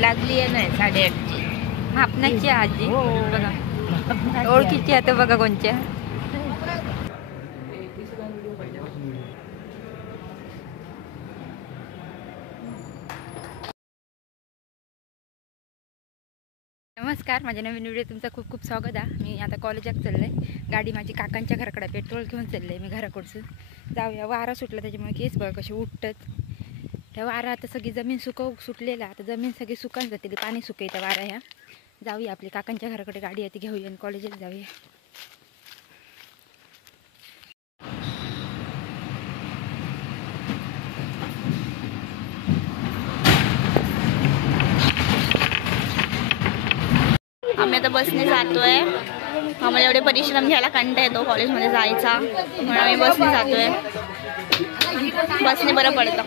लागली आहे नाही 8:30ची. मापनाची आजी बघा, ओळखीची आता बघा कोणच्या. नमस्कार, माझ्या नवीन व्हिडिओ तुमचं खूप खूप स्वागत आहे. मी आता कॉलेजात चालले. गाडी माझी काकांच्या घराकडे पेट्रोल घेऊन चालले. मी घराकडसून जाऊया. वारा सुटला त्याच्यामुळे केस बघ कसे उठतात. त्या वारा आता सगळी जमीन सुटलेला. आता जमीन सगळी सुकान जाते, पाणी सुकते त्या वारा. ह्या जाऊया आपली काकांच्या घराकडे, गाडी आहे ती घेऊया आणि कॉलेजला जाऊया. आम्ही आता बसने जातोय. आम्हाला एवढे परिश्रम घ्यायला कंटाळा येतो कॉलेजमध्ये जायचा, म्हणून आम्ही बसने जातोय. बसने बरं पडतं.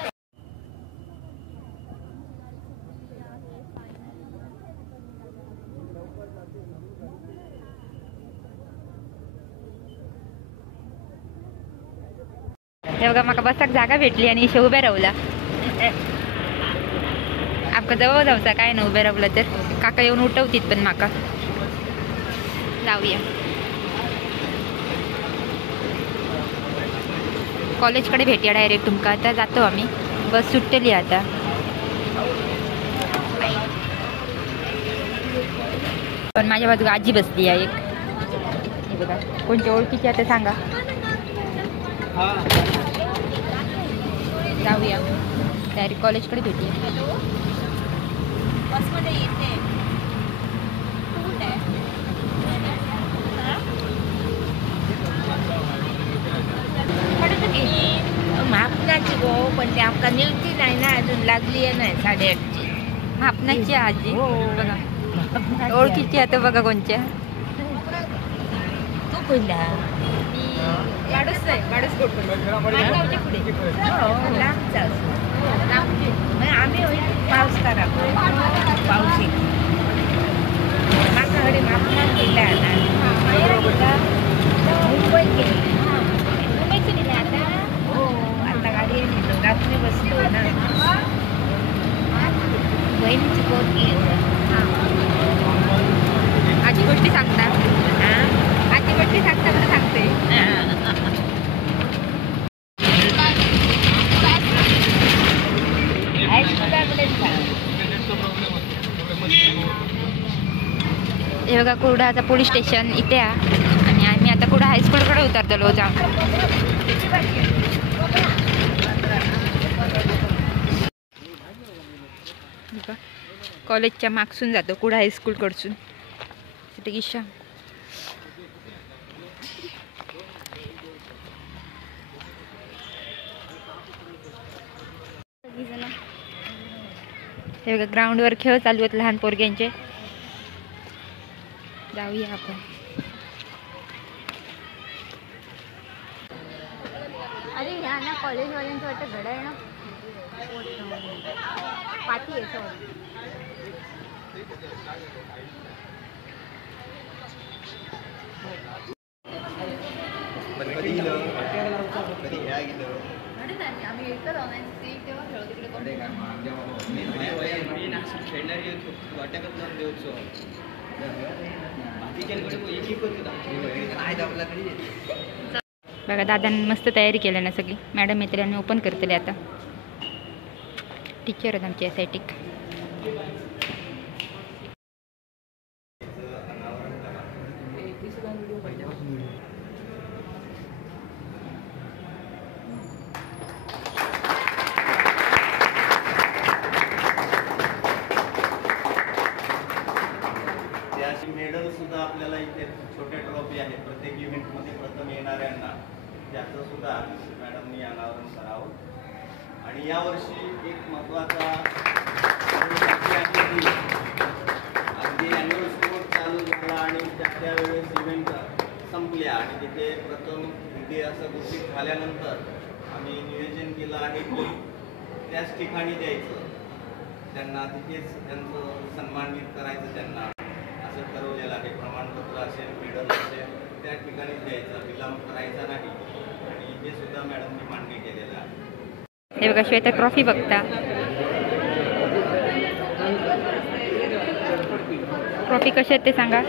हे बघा, माका बसाक जागा भेटली आणि इशे उभे राहला. आपका जवळ जाऊचा काय ना उभे राहलं तर काका येऊन उठवतीत. पण माका जाऊया कॉलेजकडे भेटूया डायरेक्ट. तुमका आता जातो आम्ही, बस सुटली आता. पण माझ्या बाजूला आजी बसली आहे एक. हे बघा, कोणत्या ओळखीची आता सांगा. जाऊया डायरेक्ट कॉलेजकडे भेटूया. बसमध्ये येते मापनाची गो, पण ते आपका निवती नाही ना अजून. लागली आहे नाही 8:30ची. मापनाची आजी बघा, ओळखीची आता बघा कोणच्या. तू पहिला गाडूस आहे, गाडूस पुढे लांबचा आम्ही पाऊस करा पाऊस माझ्याकडे मापनात गेला आता. मुंबई गेली. मुंबईची दिली आता. हो, आता गाडी येतो. रात्री बसलो ना. बहिणीची पोरगी आजी गोष्टी सांगता. आजी गोष्टी सांगता मला सांगते. हे बघा, कुर्डाचा पोलीस स्टेशन इथे आहे आणि आम्ही आता कुर्डा हायस्कूलकडे उतरतो. जाऊन कॉलेजच्या मागसून जातो, कुर्डा हायस्कूलकडसून. तिथे किशा हे बघा, ग्राउंडवर खेळ चालू आहेत लहान पोरग्यांचे. जाऊया आपण. अरे ह्या ना कॉलेजवाल्यांचं वाटतं घडा आहे ना, पाठी आहे सॉरी. आम्ही एकच तेव्हा खेळू तिकडे. बघा, दादांनी मस्त तयारी केली ना सगळी. मॅडम मित्रांनी ओपन करतले आता. टीचर आहेत आमची एसआयटिक. मेडल सुद्धा आपल्याला इथे छोट्या ट्रॉफी आहे प्रत्येक इव्हेंटमध्ये प्रथम येणाऱ्यांना, त्याचं सुद्धा मॅडमनी अनावरण करावं. आणि यावर्षी एक महत्त्वाचा अगदी ॲन्युअल स्पोर्ट चालू झाला आणि त्यावेळेस इव्हेंट संपल्या आणि तिथे प्रथम विधी असं घोषित झाल्यानंतर आम्ही नियोजन केलं आहे की त्याच ठिकाणी द्यायचं त्यांना, तिथेच त्यांचं सन्मानित करायचं त्यांना असं ठरवलेलं आहे. प्रमाणपत्र असेल, मेडल असेल, त्या ठिकाणीच द्यायचं, विलंब करायचा नाही. आणि हे सुद्धा मॅडमनी मान्य केलेलं आहे. हे बघा, श्वेता ट्रॉफी बघता. ट्रॉफी कशा आहेत ते सांगा.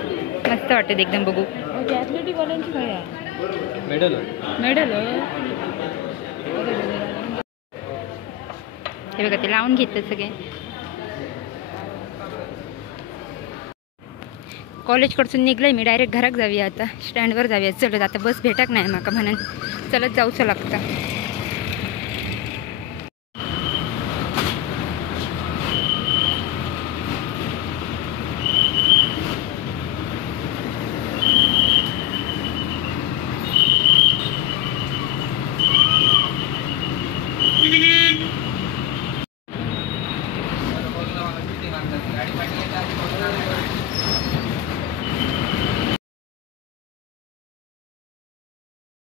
मस्त वाटतात एकदम बघू. ॲथलेटिकवाल्यांची काय आहे मेडल मेडल. हे बघा ते लावून घेतात सगळे. कॉलेजकडसून निघलंय मी. डायरेक्ट घरात जाऊया आता. स्टँडवर जाऊया. चलत आता बस भेटत नाही माका म्हणून चलत जाऊचं लागतं.